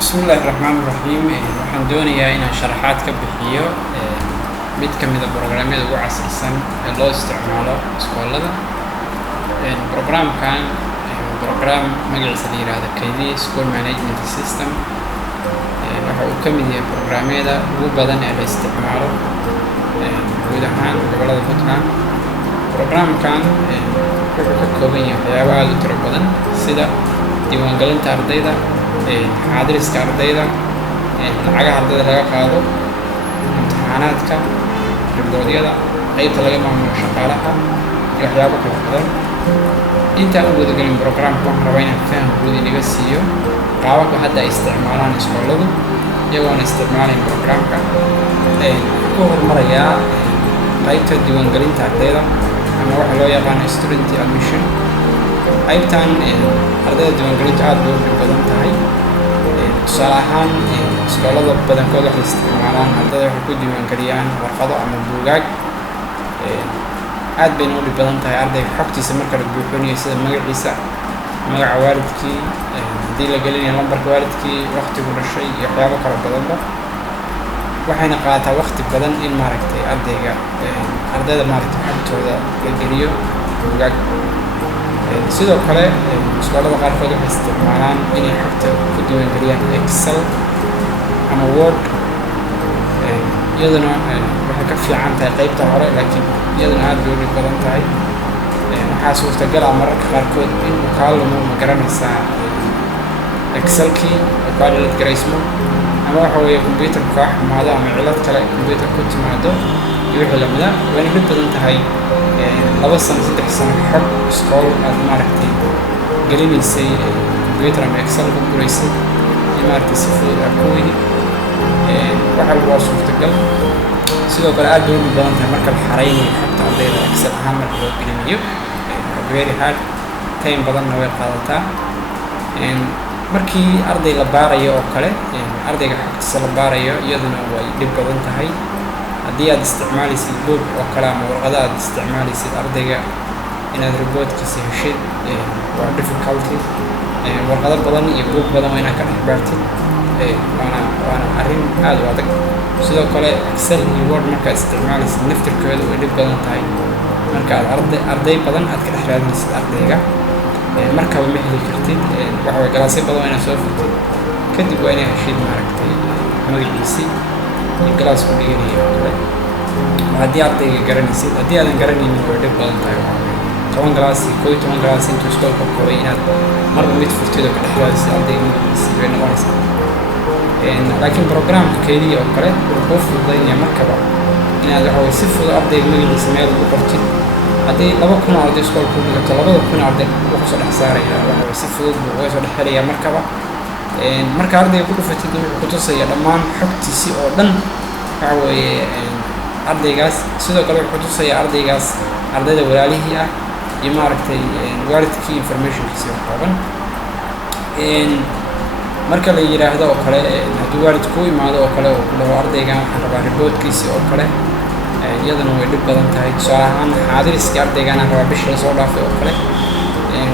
Bismillahirrahmanirrahim. Waxaan doonayaa inaan sharaxaad ka bixiyo mid ka mid ah programmada ugu casrisan ee loo isticmaalo iskoolada. Programkan program magaciisa la yiraahdo KD School Management System. Waxa uu ka mid yahay programmada ugu badan ee la isticmaalo guud ahaan gobolada Puntland. Programkan wuxuu ka kooban yahay waxyaabo aad u tiro badan sida diiwaangelinta ardayda, xaadiriska ardayda, lacagaha ardayda laga qaado, imtixaanaadka, riboodyada, qaybta laga maamulo shaqaalaha iyo waxyaabo kala badan. Intaan u gudagelin programka waxaan rabaa inaan faham guud inaga siiyo qaababka hadda ay isticmaalaan iskooladu iyagoona isticmaalayn programka. Ku hormarayaa qaybta diiwaangelinta ardayda ama waxa loo yaqaano student admission. qaybtan ardayda diiwaangelintu aad bay u dhib badan tahay. Tusaale ahaan iskoolada badankood waxay isticmaalaan ardayda waxay ku diiwaangeliyaan warqado ama buugaag. Aad bayna u dhib badan tahay ardayga xogtiisa marka la buuxinayo sida magaciisa, magaca waalidkii, haddii la gelinayo lambarka waalidkii, waqtigu dhashay iyo waxyaabo kala badanba. Waxayna qaadataa waqti badan in ardayda xogtooda la geliyo buugaag. Sidoo kale iskoolada qaarkood waxay isticmaalaan inay xogta ku diiwaangeliyaan Excel ama Word. iyaduna waxay ka fiican tahay qaybta hore, laakiin iyaduna aad bay u dhib badan tahay. Waxaa suurtagal ah mararka qaarkood in uu kaa lumo magaranaysaa Excelkii oo kaa dhalad garaysmo, ama waxa weeye computerka kaa xumaado ama cilad kale computer ku timaado iyo wixii lamida. wayna dhib badan tahay 2 sano 3 sano xog iskool aad gelinaysay computer ama Excel ku guraysay in si fudud aad ku weydi. waxa waa suurtagal. sidoo kale aad bay u dhib badan tahay marka la xareynayo xogta ardayda Excel ahaan marka loo gelinayo. very hard, time badanna way qaadataa. markii arday la baarayo oo kale, ardayga xogtiisa la baarayo iyaduna way dhib badan tahay. haddii aad isticmaalaysid buug oo kale ama warqado aad isticmaalaysid ardayga inaad riboodkiisa heshid waa difficulty. warqado badan iyo buug badan waa inaad ka dhex baartid. waana arrin aad u adag. sidoo kale Excel iyo Word markaad isticmaalaysid naftirkeedu way dhib badan tahay marka aad arday badan aad ka dhex raadinaysid ardayga. markaba ma heli kartid. waxa way galaasyo badan waa inaad soo furtid, kadib waa inaad heshid magaciisii iyo galaas ku dhiganayo oo kale. haddii ardayga garanaysid, haddii aadan garanaynin way dhib badan tahay. 10 galaas iyo 11 galaas intuu iskoolka koobay inaad marba mid furtid oo ka dhex raadisid ardayga magaciisii way noqonaysaa. laakiin programka KD oo kale wuxuu kuu fududaynaya markaba inaad si fudud ardayga magaciisa meel ugu qortid. haddii 2,000 arday iskoolka ku dhigato 2,000 arday wuu kusoo dhex saaraya. si fudud buu uga soo dhex helayaa markaba. marka ardayga ku dhufatid wuxuu ku tusaya dhammaan xogtiisii oo dhan ardaygaas. sidoo kale wuxuu ku tusaya ardaygaas ardayda walaalihii ah iyo waalidkii informationkiisi oo kooban. marka la yiraahdo oo kale haddii waalid ku imaado oo kale oo ku dhaho ardaygan waxaan rabaa riboodkiisi oo kale, iyadana way dhib badan tahay. tusaale ahaan xaadiriskii ardaygan aan rabaa bishii lasoo dhaafay oo kale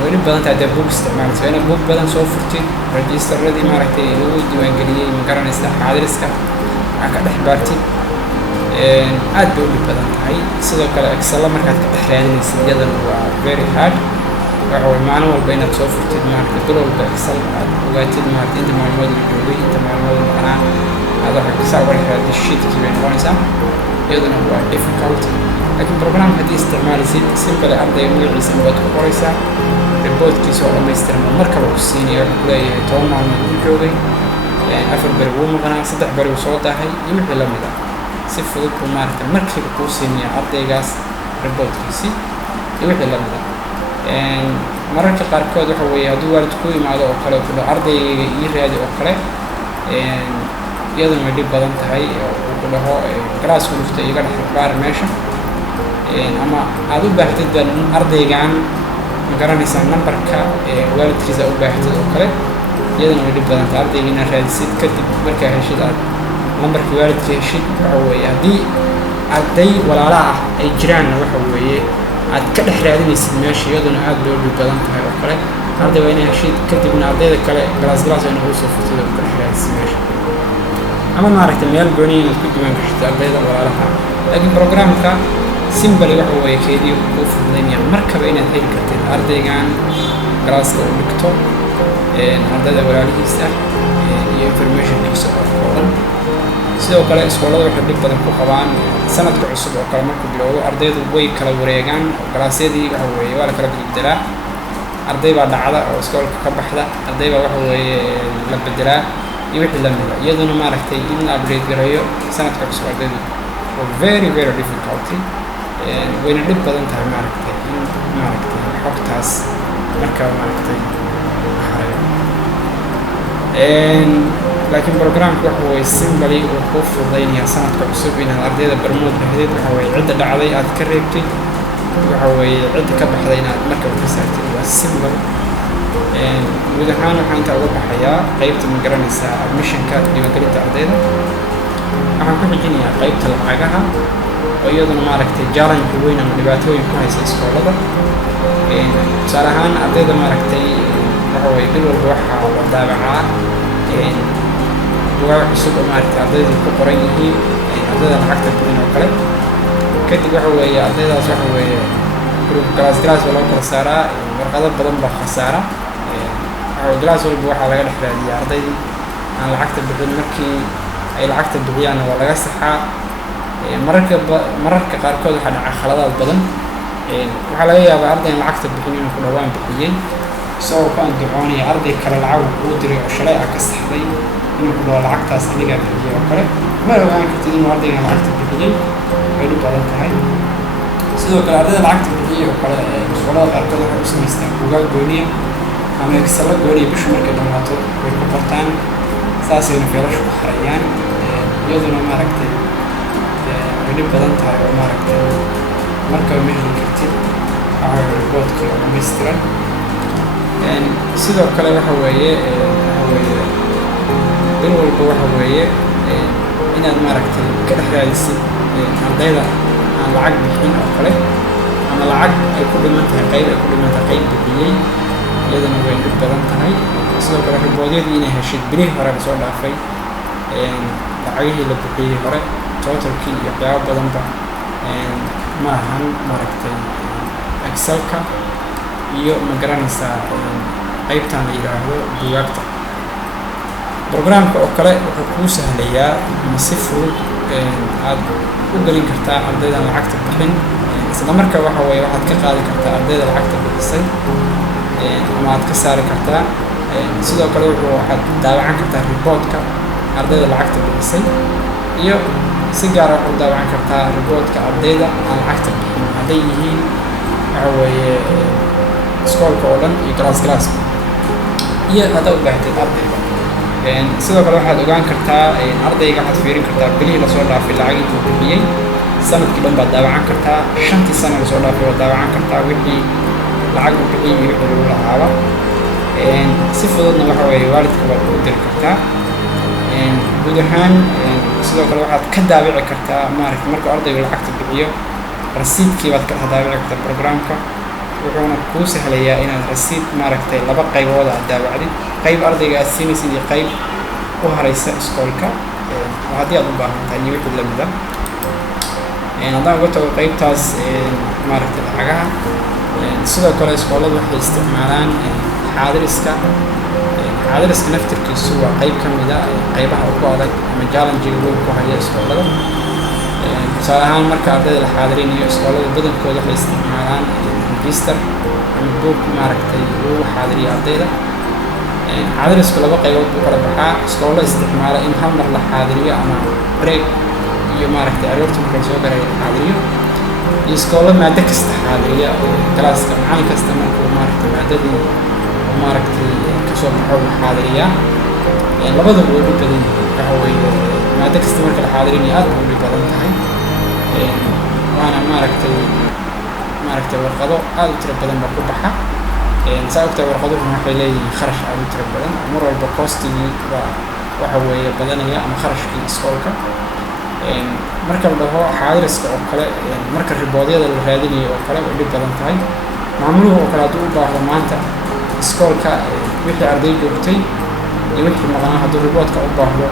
way dhib badan tahay. haddii buug isticmaalaysa waa inaad buug badan soo furtid, registaradii lagu diiwaangeliyey magaranaysa xaadiriska waxaa ka dhex baartid. aad bay u dhib badan tahay. sidoo kale Excel markaad ka dhex raadinaysid iyadana waa very hard. waxa way maalin walba inaad soo furtid bil walba Excel aad ogaatid inta maalmood la joogay, inta maalmood maqnaa, aad waxa uga dhex raadid sheetkii bay noqonaysaa. iyaduna waa difficult. laakiin programka haddii isticmaalaysid simple ardayga magaciisa waad ku qoraysaa, riboodkiisa oo dhammaystiran markaba ku siinaya. wuxuu ku leeyahay 10 maalmood uu joogay, 4 beri wuu maqnaa, 3 beri wuu soo daahay iyo wixii lamid ah. si fudud buu markiiba kuu siinaya ardaygaas riboodkiisii iyo wixii lamid ah. mararka qaarkood waxa weeye haddii waalid ku imaado oo kale ku dhaho ardayga ii raadi oo kale, iyaduna way dhib badan tahay. uu ku dhaho galaas ku dhufta iga dhex baar meesha, ama aad u baahtid ardaygan magaranaysaa nambarka waalidkiisa u baahtid oo kale, iyaduna way dhib badan tahay. ardayga inaad raadisid kadib markaa heshid aad lambarka waalidka heshid. waxa weeye haddii arday walaala ah ay jiraanna waxa weeye aad ka dhex raadinaysid meesha, iyaduna aad bay u dhib badan tahay oo kale. arday waa inay heshiid kadibna ardayda kale glass waa inay usoo furtid oo kala xiraadsi meesha ama maaragtay meel gooni inaad ku diiwaan gashito ardayda walaalaha laakiin programka simbali waxa weeye keedii kuu fududaynaya markaba inaad heli kartid ardaygan galaaska uu dhigto ardayda walaalihiisa iyo informationkiisa oo kooban sidoo kale iskoolada waxay dhib badan ku qabaan sanadka cusub oo kale markuu bilowdo ardaydu way kala wareegaan galaasyadii waxa weeye waa la kala bedelaa arday baa dhacda oo iskoolka ka baxda arday baa waxa weeye la bedelaa iyo wixii la mida iyaduna maaragtay in la upgrade gareeyo sanadka cusub ardaydu waa very difficult wayna dhib badan tahay maaragtay in maaragtay xogtaas markaa maaragtay xareeyo laakiin programka waxa weeye simbali uu kuu fududaynaya sanadka cusub inaad ardayda barmood rahdid waxa weeye cidda dhacday aad ka reebtid waxa weeye cidda ka baxday inaad markaba ka saartid waa simbal guud ahaan waxaan intaa uga baxayaa qaybta ma garanaysaa admissionka diiwaangelinta ardayda waxaan ku xijinayaa qaybta lacagaha oo iyaduna maaragtay challenge weyn ama dhibaatooyin ku haysa iskoolada tusaale ahaan ardayda maaragtay waxa weeye bil walba waxaa la daabacaa bugaag cusub oo maaragtay ardayda ku qoran yihiin ardayda lacagta bixin oo kale kadib waxa weeye ardaydaas waxa weeye group glass baa loo kala saaraa warqado badan baa khasaara waxa glass walba waxaa laga dhex raadiyaa ardaydii aan lacagta bixin markii ay lacagta bixiyaanna waa laga saxaa mararka qaarkood waxaa dhaca khaladaad badan waxaa laga yaabaa arday aan lacagta bixin inuu ku dhawaan bixiyey isagoo ku andacoonaya arday kale lacag kuu diray oo shalay ka saxday inuu ku dhawo lacagtaas anigaa bixiyey oo kale ma ogaan kartid inuu ardaygan lacagta bixiyey way dhib badan tahay sidoo kale ardayda lacagta bixiyey oo kale iskoolada qaarkood waxay u samaystaan bugaag gooniya ama excel gooniya bishu markay dhamaato way ku qortaan saasayna feelashu ku xarayaan iyaduna maaragtay way dhib badan tahay oo maaragtay markaba ma heli kartid waxa riboodkii oo dhammaystiran sidoo kale waxa weeye bil walba waxa weeye inaad maaragtay ka dhex raadisid ardayda aan lacag bixin oo kale ama lacag ay ku dhiman tahay qayb bixiyey iyadana way dhib badan tahay sidoo kale riboodyadii inay heshid bilihii hore la soo dhaafay lacagihii la bixiyey hore totalkii iyo waxyaabo badanba ma ahan maaragtay excelka iyo ma garanaysaa qaybtan la yidhaahdo bugaagta programka oo kale wuxuu kuu sahlayaa ama si fudud aad u gelin kartaa ardaydan lacagta bixin isla markaa waxa weeye waxaad ka qaadi kartaa ardayda lacagta bixisay ama aad ka saari kartaa sidoo kale waxaad daawacan kartaa riboodka ardayda lacagta bixisay iyo si gaara waxaad u daawacan kartaa riboodka ardayda aan lacagta bixin hadday yihiin waxa weeye iskoolka oo dhan iyo glass iyo hadda u baahatid ardayga sidoo kale waxaad ogaan kartaa ardayga waxaad fiirin kartaa bilihii lasoo dhaafay lacag intuu bixiyey sanadkii dhan baad daawacan kartaa shantii sano lasoo dhaafay waad daawacan kartaa wixii lacag uu bixiyey iyo wixii lagu lahaaba si fududna waxa weeye waalidka baad ugu diri kartaa guud ahaan sidoo kale waxaad ka daawici kartaa maaragtay markuu ardaygu lacagta bixiyo rasiidkii baad ka daawici kartaa programka wuxuuna kuu sahlayaa inaad rasiid maaragtay laba qaybood aad daawacdid qayb ardayga aad siinaysid iyo qayb u haraysa iskoolka oo haddii aad u baahan tahay iyo wixii lamid ah haddaan uga tago qaybtaas maaragtay lacagaha sidoo kale iskooladu waxay isticmaalaan xaadiriska naftirkiisu waa qayb ka mid a qaybaha ugu adag ama challenge-ga weyn ku haya iskoolada tusaale ahaan marka ardayda la xaadirinayo iskoolada badankooda waxay isticmaalaan register ama book maaragtay lagu xaadiriyo ardayda xaadirisku laba qaybood buu kala baxaa iskoolo isticmaala in hal mar la xaadiriyo ama break iyo maaragtay aroorta marka soo garay la xaadiriyo iyo iskoolo maado kasta xaadiriya galaaska macallin kasta markuu maaragtay maadadii maaragtay kasoo baxo la xaadiriyaa labadaba way dhib badan yihiin waxa weeye maado kasta marka la xaadirinayo aad bay u dhib badan tahay waana maaragtay warqado aad u tiro badan baa ku baxa saa ogtahay warqaduhuna waxay leeyihiin kharash aad u tiro badan mar walba koostigii baa waxa weeye badanaya ama kharashkii iskoolka marka la dhaho xaadiriska oo kale marka riboodyada la raadinayo oo kale way dhib badan tahay maamuluhu oo kale hadduu u baahdo maanta iskoolka wixii arday joogtay iyo wixii maqnaa hadduu riboodka u baahdo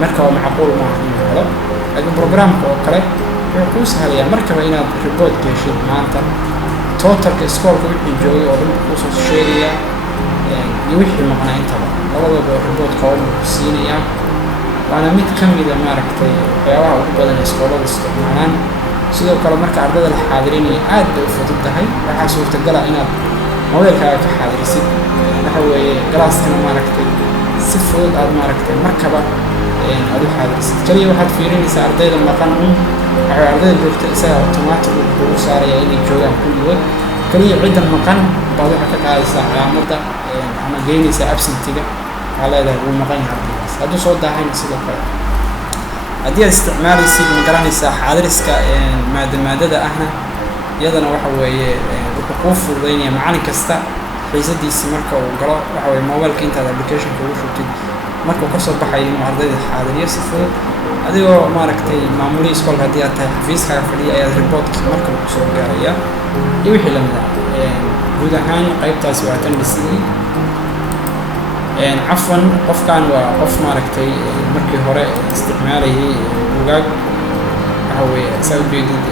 markaba macquul maaha inuu helo. laakiin programka oo kale wuxuu kuu sahlayaa markaba inaad ribood geshid maanta totalka iskoolka wixii joogay oo dhan kuusoo sheegayaa iyo wixii maqnaa intaba labadaba ribood kooban ku siinayaa. waana mid ka mida maaragtay waxyaabaha ugu badan ee iskoolada isticmaalaan. sidoo kale marka ardayda la xaadirinaya aad bay u fudud tahay. waxaa suurtagala inaad mobeelkaaga ka xaadirisid waxa weeye galaaskana maaragtay si fudud aad maaragtay markaba aad u xaadirisid. kaliya waxaad fiirinaysaa ardayda maqan waxay ardayda joogta isaga automatic kugu saaraya inay joogaan kulligood. kaliya ciddan maqan baad waxaa ka qaadaysaa calaamadda ama geynaysaa absentiga waxaa leedahay wuu maqan yahay ardaygaas. hadduu soo daahayna sidoo kale haddii aad isticmaalaysid magaranaysaa xaadiriska maadada ahna iyadana waxa weeye wuxuu kuu fududaynaya macallin kasta xiisadiisii marka uu galo waxa weye mobilka intaad applicationka ugu shubtid markuu kasoo baxayo inuu ardayda xaadiriyo si fudud adigoo maaragtay maamulihii iskoolka haddii aad tahay xafiiskaaga fadhiya ayaad riboodkii markaba kusoo gaaraya iyo wixii lamid ah. guud ahaan qaybtaasi waa tan dhisnay. cafwan qofkan waa qof maaragtay markii hore isticmaalayay buugaag waxa weeye saa ujeedid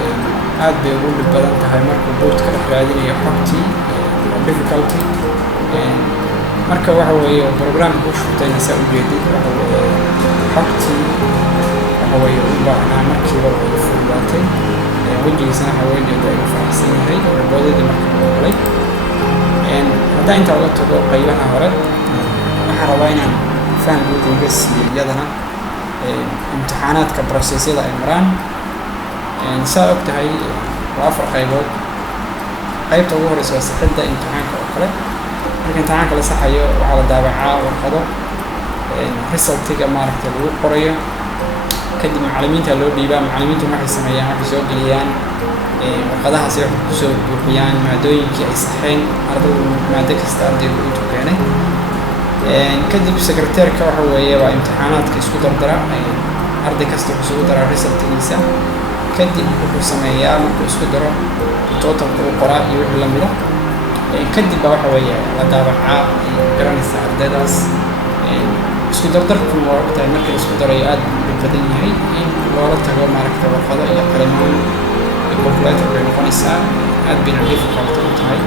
aad bay ugu dhib badan tahay markuu boodka dhex raadinayo xogtii difficulty marka waxa weeye programka u shubtayna saa ujeedid waxa weeye xogtii waxa weeye u baahnaa markiiba way fududaatay wejigiisana haweeneyda ay faraxsan yahay riboodadii marka uu helay. haddaa intaa uga tago qaybaha hore waxaan rabaa inaan faham guud uga siiyo iyadana imtixaanaadka processyada ay maraan. saa og tahay waa 4 qaybood. qaybta ugu horeysa waa saxidda imtixaanka oo kale. marka imtixaanka la saxayo waxaa la daabacaa warqado resultiga maaragtay lagu qorayo kadib macallimiinta loo dhiibaa. macallimiintu waxay sameeyaan waxay soo geliyaan warqadahaasi waxay kusoo buuxiyaan maadooyinkii ay saxeen ardaydu maado kasta ardaygu intuu keenay. kadib secretaryka waxa weeye waa imtixaanaadka isku dardara arday kasta wuxuu isugu daraa resultigiisa kadib wuxuu sameeyaa markuu isku daro totalka uu qoraa iyo wixii lamida. kadib baa waxa weeye la daabacaa garanaysa ardaydaas isku dardarku waa ogtahay markii la isku darayo aad u badan yahay in loola tago maaragtay warqado iyo qalimaan iyo calculator bay noqonaysaa aad bayna difficult u tahay.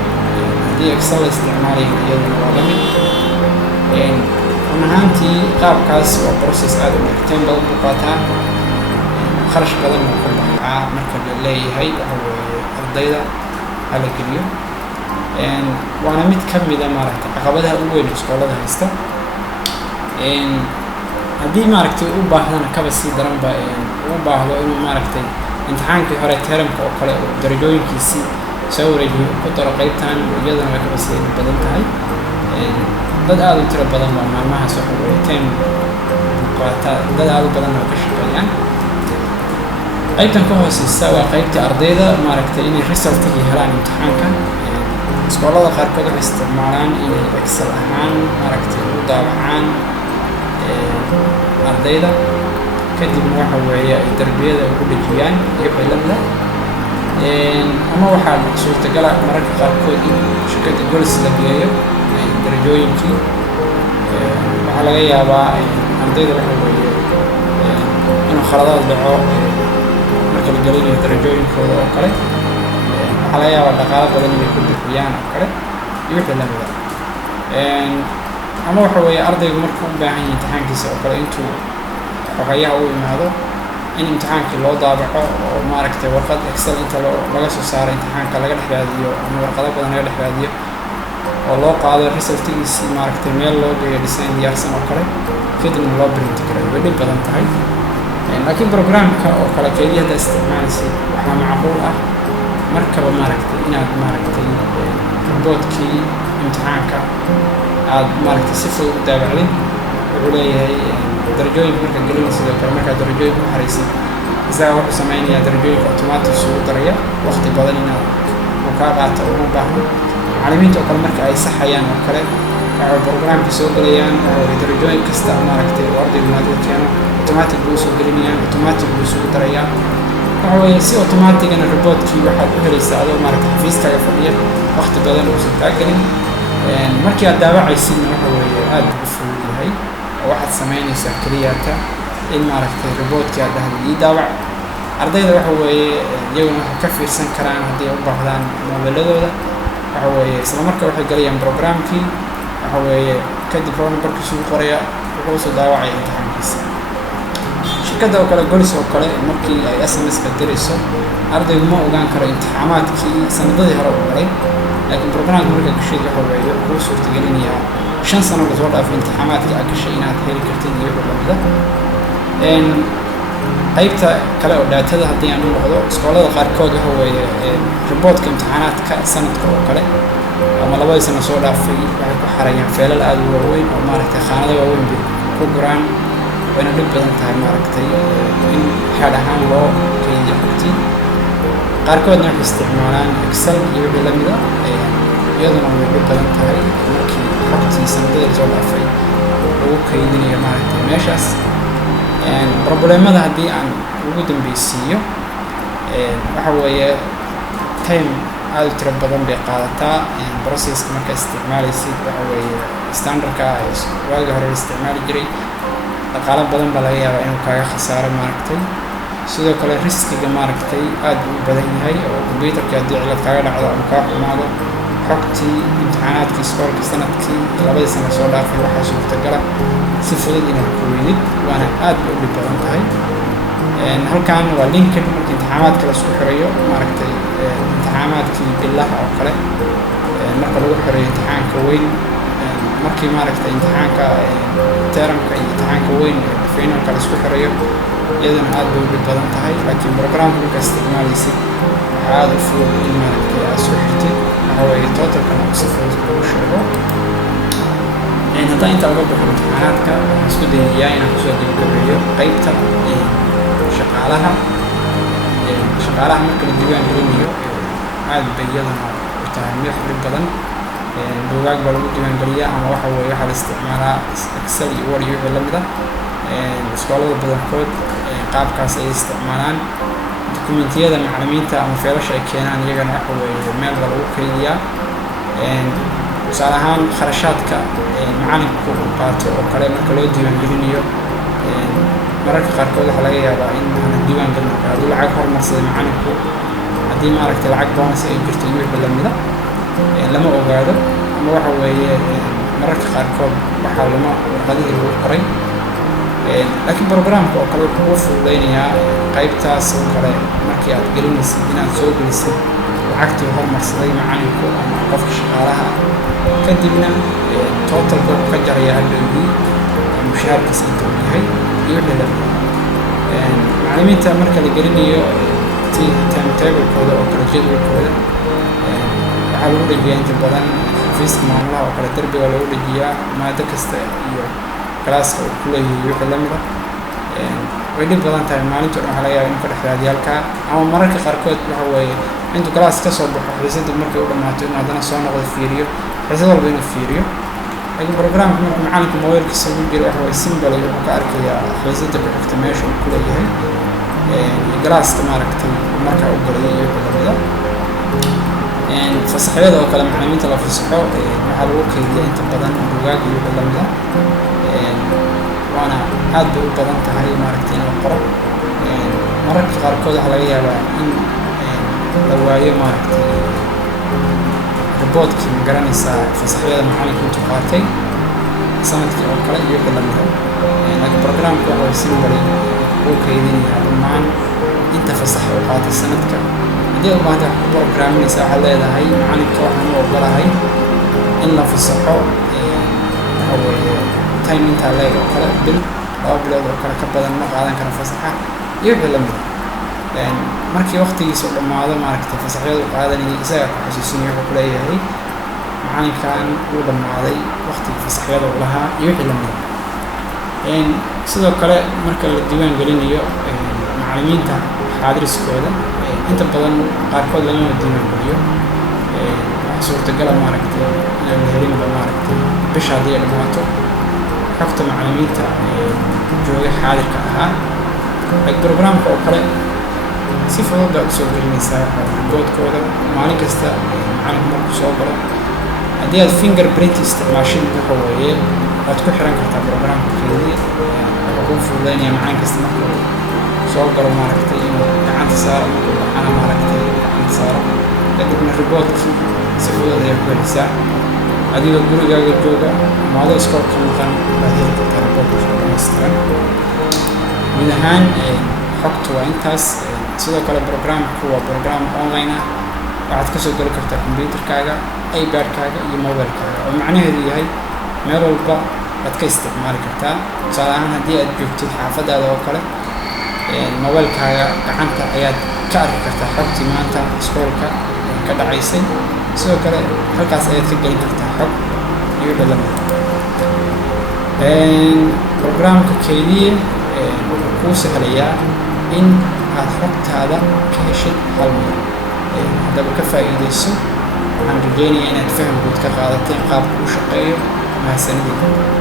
haddii excel la isticmaalayo iyaduna waa lamid. run ahaantii qaabkaas waa process aad u time badan buu qaataa kharash badan uu ku baxaa marka la leeyahay waxa weeye ardayda hala geliyo. waana mid ka mida maaragtay caqabadaha ugu weyn iskoolada haysta. haddii maaragtay u baahdana kaba sii daranba u baahdo inuu maaragtay imtixaankii hore termka oo kale darajooyinkiisii soo wareejiyo ku daro qaybtan iyadana way kaba sii badan tahay. dad aad u tiro badan waa maalmahaas waxa weeye time qaata dad aad u badan oo ka shaqeeyaan. qaybtan ka hooseysa waa qaybtii ardayda maaragtay inay resultigii helaan imtixaanka. iskoolada qaarkood waxay isticmaalaan inay excel ahaan maaragtay u daabacaan ardayda kadibna waxa weeye ay darbiyada ugu dhejiyaan iyo wixii lamida. ama waxaa suurtagala mararka qaarkood in shirkadda gols la geeyo darajooyinkii. waxaa laga yaabaa ardayda waxa weeye inuu khaladaad dhaco marka la gelinayo darajooyinkooda oo kale. waxaa laga yaabaa dhaqaalo badan inay ku bixiyaan oo kale iyo wixii lamida. ama waxa weeye ardaygu markuu u baahan yahay imtixaankiisa oo kale intuu xogayaha u imaado in imtixaankii loo daabaco oo maaragtay warqad excel inta laga soo saaro imtixaanka laga dhex raadiyo ama warqado badan laga dhex raadiyo oo loo qaado resultigiisii maaragtay meel loo geeyo design diyaarsan oo kale kadibna loo print gareeyo way dhib badan tahay. laakiin programka oo kale keedii hadda isticmaalaysid waxaa macquul ah markaba maaragtay inaad maaragtay riboodkii imtixaanka aad maaragtay si fudud u daabacdin. wuxuu leeyahay darajooyinka marka gelinaysa sidoo kale markaad darajooyinka u xaraysid isaga wuxuu sameynayaa darajooyinka automatic isugu daraya waqti badan inaad uu kaa qaato uma baahno. macallimiinta oo kale marka ay saxayaan oo kale waxay programka soo gelayaan oo darajooyin kasta maaragtay oo ardaygu maadada keeno automatic buu soo gelinayaan automatic buu isugu darayaa. waxa weeye si automaticana riboodkii waxaad u helaysaa adoo maaragtay xafiiskaaga fadhiya waqti badan uusan kaa gelin. markii aad daawacaysidna waxa weeye aad u fudud yahay oo waxaad samaynaysaa keliyata in maaragtay reportkii aad dhahday ii daawac. ardayda waxa weeye iyaguna waxay ka fiirsan karaan haddii ay u baahdaan moobiladooda. waxa weeye isla marka waxay galayaan programkii, waxa weeye kadib roll numberkiisu u qoraya, wuxuu soo daawacaya imtixaankiisa. shirkadda oo kale Golis oo kale markii ay SMS-ka dirayso ardaygu ma ogaan karo imtixaamaadkii sanadadii hore u galay, laakiin programka marka gashay waxa weeye wuxuu suurtagelinayaa 5 sano lasoo dhaafay imtixaamaadkii aad gashay inaad heli kartid iyo wixii lamida. qaybta kale oo daatada haddii aan u noqdo, iskoolada qaarkood waxa weeye reportka imtixaanaadka sanadka oo kale ama 2 sano soo dhaafay waxay ku xarayaan feelal aad u waaweyn oo maaragtay khaanado waaweyn bay ku guraan, wayna dhib badan tahay maaragtay in xad ahaan loo kaydiyo xogtii. qaarkoodna waxay isticmaalaan Excel iyo wixii lamida, iyaduna way dhib badan tahay markii xogtii sanadadii soo dhaafay lagu kaydinayo maaragtay meeshaas. problemada haddii aan ugu dambeysiiyo waxa weeye time aad u tiro badan bay qaadataa processka marka isticmaalaysid. waxa weeye standardka waagi hore la isticmaali jiray dhaqaale badan baa laga yaabaa inuu kaaga khasaaro maaragtay. sidoo kale riskiga maaragtay aad u badan yahay oo computerka haddii cilad kaaga dhacdo ama kaa xumaado xogtii imtixaanaadkii iskoolka sanadkii 2 sano soo dhaafay waxaa suurtagala si fudud inaad ku weydid, waana aad bay u dhib badan tahay. halkan waa linkan markii imtixaamaadka laisku xirayo maaragtay imtixaamaadkii bilaha oo kale marka lagu xirayo imtixaanka weyn, markii maaragtay imtixaanka termka iyo imtixaanka weyn ee finalka laisku xirayo iyadana aad bay u dhib badan tahay. laakiin programka marka isticmaalaysid waxaa aad u fudud in maaragtay aad soo xirtid, waxa weeye totalkan si fudud lagu sheego. haddaan inta uga baxo imtixaanaadka waxaan isku dayayaa inaan kusoo gabagabeeyo qaybta shaqaalaha. shaqaalaha marka la diiwaan gelinayo aad bay iyadana u tahay mid dhib badan. buugaag baa lagu diiwaan geliyaa ama waxa weeye waxaa la isticmaalaa Excel iyo Word iyo wixii lamida. iskoolada badankood qaabkaas ay isticmaalaan. dokumentiyada macallimiinta ama feelasha ay keenaan iyagana waxa weeye meel baa lagu kaydiyaa. tusaale ahaan kharashaadka macalinku uu qaato oo kale marka loo diiwaan gelinayo mararka qaarkood waxaa laga yaabaa in aan diiwaan gelin karo haddii lacag hormarsaday macalinku, haddii maaragtay lacag bonus ay jirto iyo wixii lamida lama ogaado, ama waxa weeye mararka qaarkood waxaa lama warqadihii lagu qoray. laakiin programka oo kale wuxuu u fududeynayaa qaybtaas oo kale markii aad gelinaysid inaad soo gelisid lacagtii hormarsaday macalinku ama qofka shaqaalaha, kadibna totalka uu ka jaraya hadhowdii mushaharkiisa intuu yahay iyo wixii lamida. macallimiinta marka la gelinayo timetable-kooda oo kale jadwalkooda waxaa lagu dhejiyaa inta badan xafiiska maamulaha oo kale derbiga lagu dhejiyaa maado kasta iyo galaaska uu ku leeyahay wixii lamida. way dhib badan tahay maalinta waxaa laga yaabaa in ka dhexraadiyaalka ama mararka qaarkood waxa weeye intuu galaas ka soo baxo xiisada markay u dhammaato inuu haddana soo noqdo fiiriyo xiisad walba inuu fiiriyo. laakiin programka markuu macalinku mobaylkiisa ugu jiro waxa weeye simbal wuxuu ka arkayaa xiisada ku xigta meesha uu ku leeyahay iyo galaaska maaragtay markaa u galay iyo wixii lamida. fasaxyada oo kale macallimiinta la fasaxo waxaa lagu kaydiyaa inta badan buugaag iyo wixii lamida. waana aad bay u badan tahay maaragtay in la qoro. mararka qaarkood waxaa laga yaabaa in la waayo maaragtay reportkii magaranaysaa fasaxyada macalinku intuu qaatay sanadkii oo kale iyo wixii lamida. laakiin programka waxa way si badan uu kaydinayaa dhammaan inta fasax uu qaatay sanadka. haddii aad u baahantay wax ku programinaysa waxaad leedahay macalinka waxaan u ogolahay in la fasaxo waxa weeye time intaa leeg oo kale bil 2 bilood oo kale ka badan ma qaadan karo fasaxa iyo wixii lamida. markii waqtigiisa u dhammaado maaragtay fasaxyada uu qaadanayay isagaa ku xasuusinaya wuxuu ku leeyahay macalinkan uu dhammaaday waqtigii fasaxyada uu lahaa iyo wixii lamida. sidoo kale marka la diiwaan gelinayo macallimiinta xaadiriskooda inta badan qaarkood lama diiwaan geliyo. suurtagala maaragtay inaan la helinba maaragtay bisha haddii ay dhammaato xogta macallimiinta jooga xaadirka ahaa. laakiin programka oo kale si fudud baad usoo gelinaysaa reportkooda maalin kasta macalinku markuu soo galo haddii aad fingerprint isticmaashid waxa weeye waad ku xiran kartaa programka keliya wuxuu kuu fududeynaya macalin kasta markuu soo galo maaragtay inuu gacanta saaro markuu baxana maaragtay gacanta saaro kadibna reportkii si fudud ayaa ku helaysaa adigoo gurigaaga jooga ama adoo iskool ka maqan baad heli kartaa reportka dhammaystiran guud ahaan xogtu waa intaas sidoo kale programku waa program online ah waxaad kasoo geli kartaa computerkaaga iPad-kaaga iyo mobilekaaga oo macnaheedu yahay meel walba waad ka isticmaali kartaa tusaale ahaan haddii aad joogtid xaafadaada oo kale mobilekaaga gacanta ayaad ka arki kartaa xogtii maanta iskoolka ka dhacaysay sidoo kale halkaas ayaad ka gelin kartaa xog iyo dhalama programka keliya wuxuu kuu sahlayaa in aad xogtaada ka heshid hal meel haddaba ka faa'iidayso waxaan rajeynayaa inaad faham guud ka qaadateen qaabka uu shaqeeyo mahadsanidin